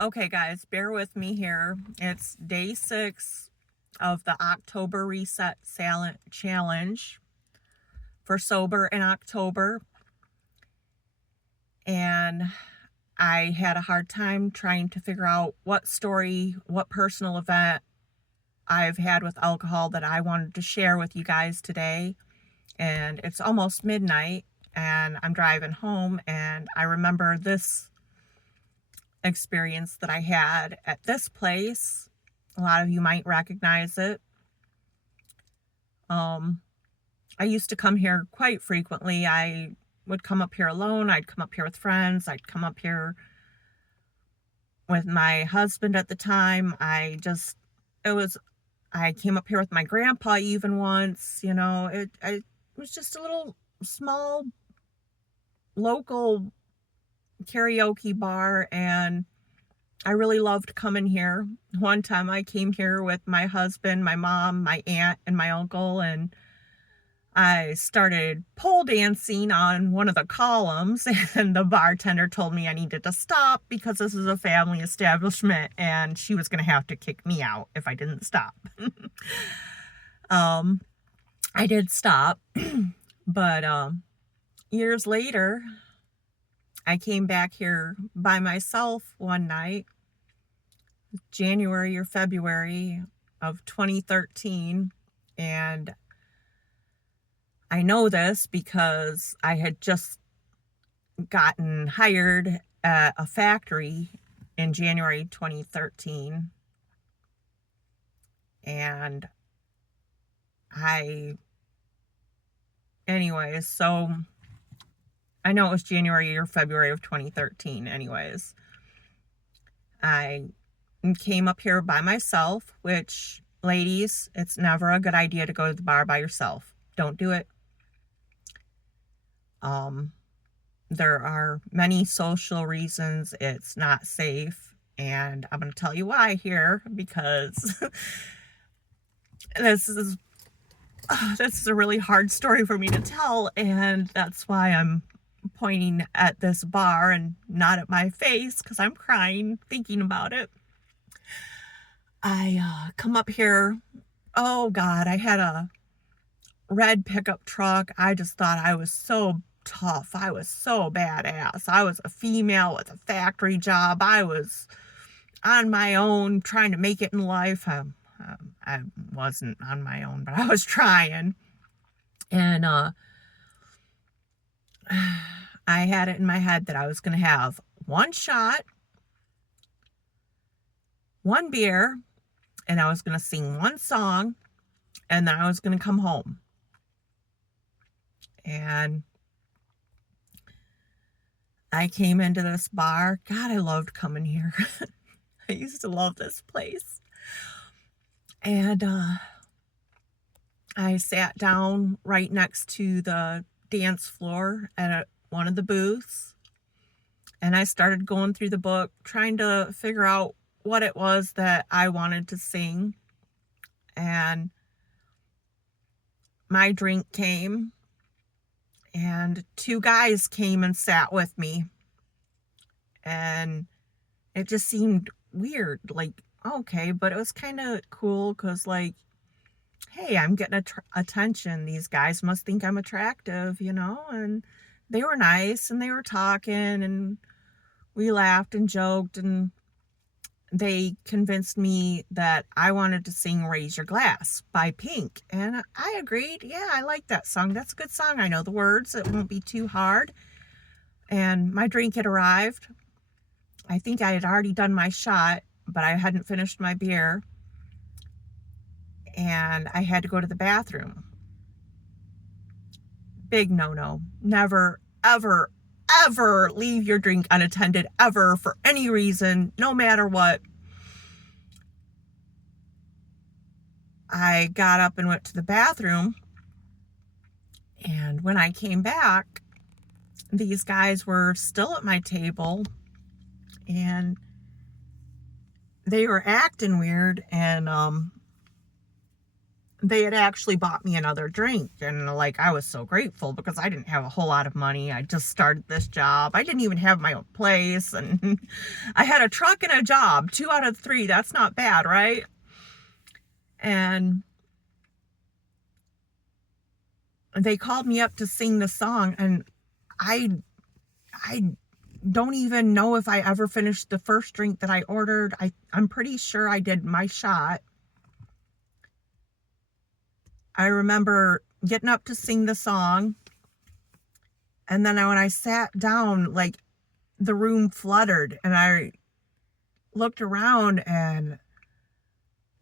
Okay, guys, bear with me here. It's day 6 of the October Reset Challenge for Sober in October. And I had a hard time trying to figure out what personal event I've had with alcohol that I wanted to share with you guys today. And it's almost midnight, and I'm driving home, and I remember this experience that I had at this place. A lot of you might recognize it. Um, I used to come here quite frequently. I would come up here alone. I'd come up here with friends. I'd come up here with my husband at the time. I came up here with my grandpa even once. It was just a little small local karaoke bar, and I really loved coming here. One time I came here with my husband, my mom, my aunt, and my uncle, and I started pole dancing on one of the columns, and the bartender told me I needed to stop because this is a family establishment, and she was going to have to kick me out if I didn't stop. um, I did stop, but years later, I came back here by myself one night, January or February of 2013, and I know this because I had just gotten hired at a factory in January 2013. And so I know it was January or February of 2013. Anyways, I came up here by myself, which, ladies, it's never a good idea to go to the bar by yourself. Don't do it. There are many social reasons it's not safe, and I'm going to tell you why here, because this is a really hard story for me to tell, and that's why I'm pointing at this bar and not at my face, because I'm crying thinking about it. I come up here. Oh God, I had a red pickup truck. I just thought I was so tough. I was so badass. I was a female with a factory job. I was on my own trying to make it in life. I wasn't on my own, but I was trying. And I had it in my head that I was going to have one shot, one beer, and I was going to sing one song, and then I was going to come home. And I came into this bar. God, I loved coming here. I used to love this place. And I sat down right next to the dance floor at one of the booths. And I started going through the book, trying to figure out what it was that I wanted to sing. And my drink came, and 2 guys came and sat with me. And it just seemed weird. Like, okay, but it was kind of cool because, like, hey, I'm getting attention. These guys must think I'm attractive, And they were nice, and they were talking, and we laughed and joked, and they convinced me that I wanted to sing Raise Your Glass by Pink. And I agreed. Yeah, I like that song. That's a good song. I know the words. It won't be too hard. And my drink had arrived. I think I had already done my shot, but I hadn't finished my beer. And I had to go to the bathroom. Big no-no. Never, ever, ever leave your drink unattended, ever, for any reason, no matter what. I got up and went to the bathroom, and when I came back, these guys were still at my table, and they were acting weird, and they had actually bought me another drink. And like, I was so grateful because I didn't have a whole lot of money. I just started this job. I didn't even have my own place. And I had a truck and a job, 2 out of 3. That's not bad, right? And they called me up to sing the song. And I don't even know if I ever finished the first drink that I ordered. I'm pretty sure I did my shot. I remember getting up to sing the song. And then when I sat down, like, the room fluttered. And I looked around, and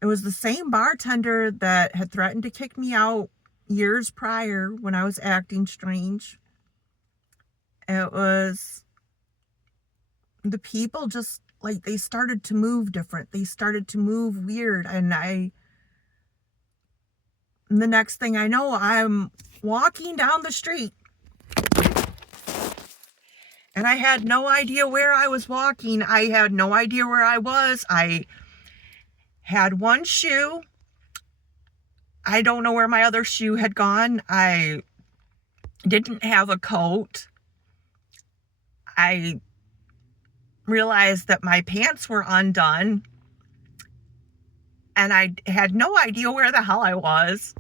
it was the same bartender that had threatened to kick me out years prior when I was acting strange. It was the people just, like, they started to move different. They started to move weird. And the next thing I know, I'm walking down the street. And I had no idea where I was walking. I had no idea where I was. I had one shoe. I don't know where my other shoe had gone. I didn't have a coat. I realized that my pants were undone. And I had no idea where the hell I was.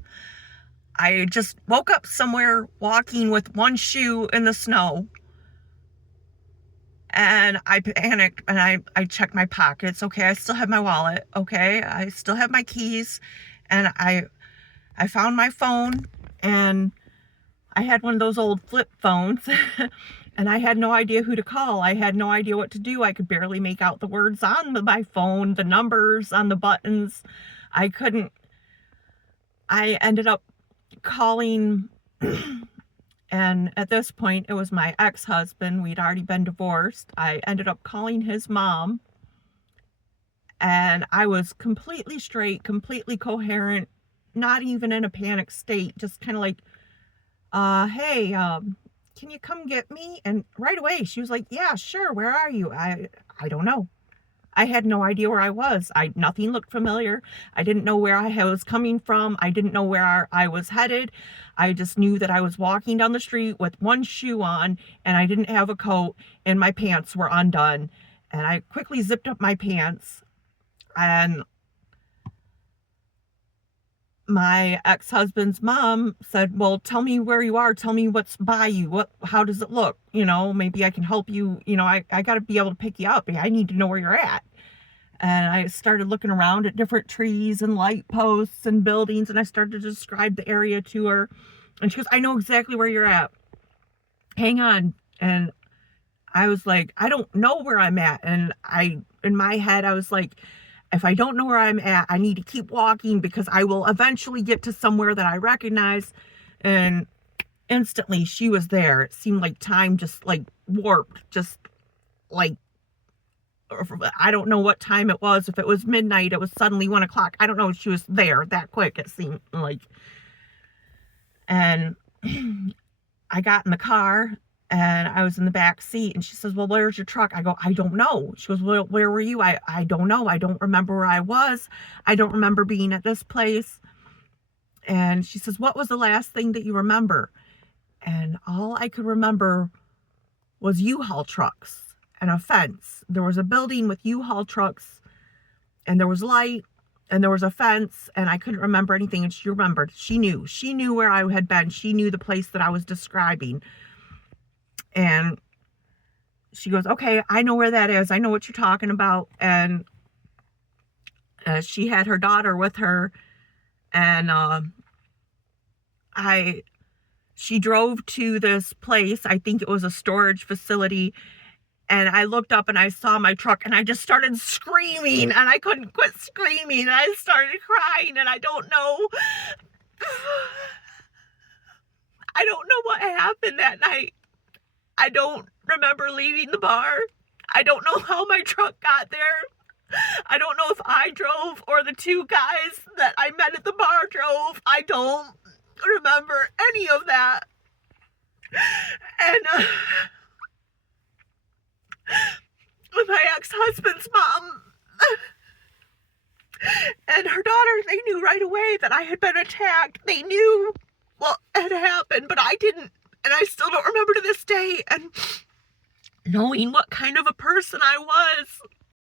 I just woke up somewhere walking with one shoe in the snow. And I panicked, and I checked my pockets. Okay, I still have my wallet. Okay, I still have my keys. And I found my phone, and I had one of those old flip phones. And I had no idea who to call. I had no idea what to do. I could barely make out the words on my phone, the numbers on the buttons. I ended up calling, and at this point, it was my ex-husband. We'd already been divorced. I ended up calling his mom, and I was completely straight, completely coherent, not even in a panic state, just kind of like, hey, can you come get me? And right away, she was like, yeah, sure, where are you? I don't know. I had no idea where I was. Nothing looked familiar. I didn't know where I was coming from. I didn't know where I was headed. I just knew that I was walking down the street with one shoe on, and I didn't have a coat, and my pants were undone. And I quickly zipped up my pants, and my ex-husband's mom said, well, tell me where you are. Tell me what's by you. How does it look? Maybe I can help you. I got to be able to pick you up. I need to know where you're at. And I started looking around at different trees and light posts and buildings. And I started to describe the area to her. And she goes, I know exactly where you're at. Hang on. And I was like, I don't know where I'm at. And in my head, I was like, if I don't know where I'm at, I need to keep walking because I will eventually get to somewhere that I recognize. And instantly she was there. It seemed like time just like warped, just like, I don't know what time it was. If it was midnight, it was suddenly 1 o'clock. I don't know. She was there that quick. It seemed like, and I got in the car. And I was in the back seat, and she says, well, where's your truck? I go, I don't know. She goes, well, where were you? I don't know. I don't remember where I was. I don't remember being at this place. And she says, what was the last thing that you remember? And all I could remember was U-Haul trucks and a fence. There was a building with U-Haul trucks, and there was light, and there was a fence, and I couldn't remember anything. And she remembered. She knew where I had been. She knew the place that I was describing. And she goes, okay, I know where that is. I know what you're talking about. And she had her daughter with her. And she drove to this place. I think it was a storage facility. And I looked up and I saw my truck, and I just started screaming, and I couldn't quit screaming. And I started crying, and I don't know what happened that night. I don't remember leaving the bar. I don't know how my truck got there. I don't know if I drove or the 2 guys that I met at the bar drove. I don't remember any of that. And my ex-husband's mom and her daughter, they knew right away that I had been attacked. They knew what had happened, but I didn't. And I still don't remember to this day. And knowing what kind of a person I was,